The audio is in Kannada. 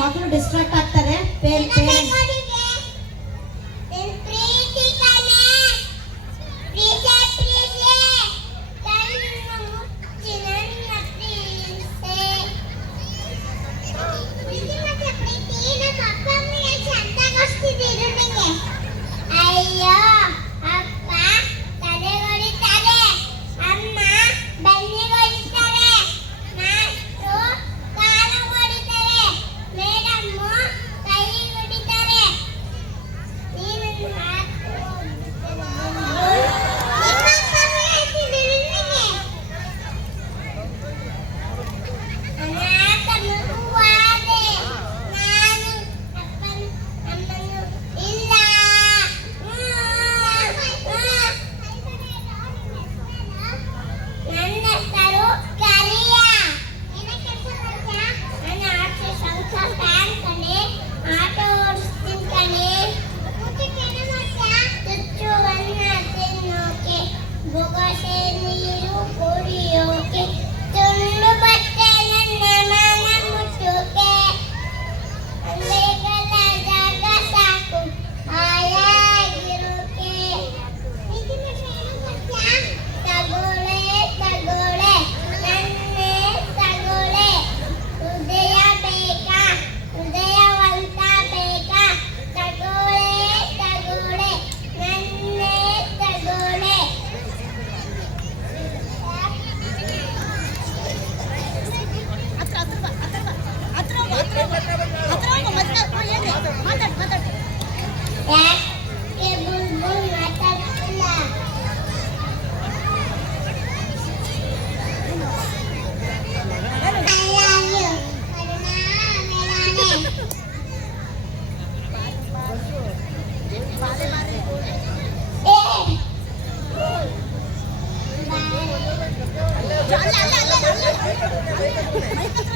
ಮಕ್ಕಳು ಡಿಸ್ಟ್ರಾಕ್ಟ್ ಆಗ್ತಾರೆ. ಅಯ್ಯೋ ಅಪ್ಪ ತಲೆ ಹೊಡಿತಾರೆ, ಅಮ್ಮ ಬನ್ನಿ ಹೊಡಿತಾರೆ, ಮಾಸ್ಟ್ರು ಕಾಲ ಹೊಡಿತಾರೆ, ಮೇಡಮ್ಮು ಕೈ ಹೊಡಿತಾರೆ. ನೀನು ನೀರು ಕುಡಿಯೋಕೆ ತುಂಡು ಬಟ್ಟೆ ನನ್ನ ಮಾನ ಮುಟ್ಟೋಕೆ ಅಲ್ಲೇಗಲ್ಲ ಜಾಗ ಸಾಕು ಹಾಯಾಗಿರೋಕೆ. ತಗೊಳೆ ತಗೊಳೆ ನನ್ನೇ ತಗೊಳೆ, ಹೃದಯ ಬೇಕಾ ಹೃದಯವಂತ ಬೇಕಾ, ತಗೊಳೆ ತಗೊಳೆ ನನ್ನೇ ತಗೊಳೆ. ಯಾಕೆ ಬುಲ್ಬುಲ್ ಮಾತಾಡ್ತಿಲ್ಲ? I love you. ಕರುಣಾ ಮೇಲಾನೆ.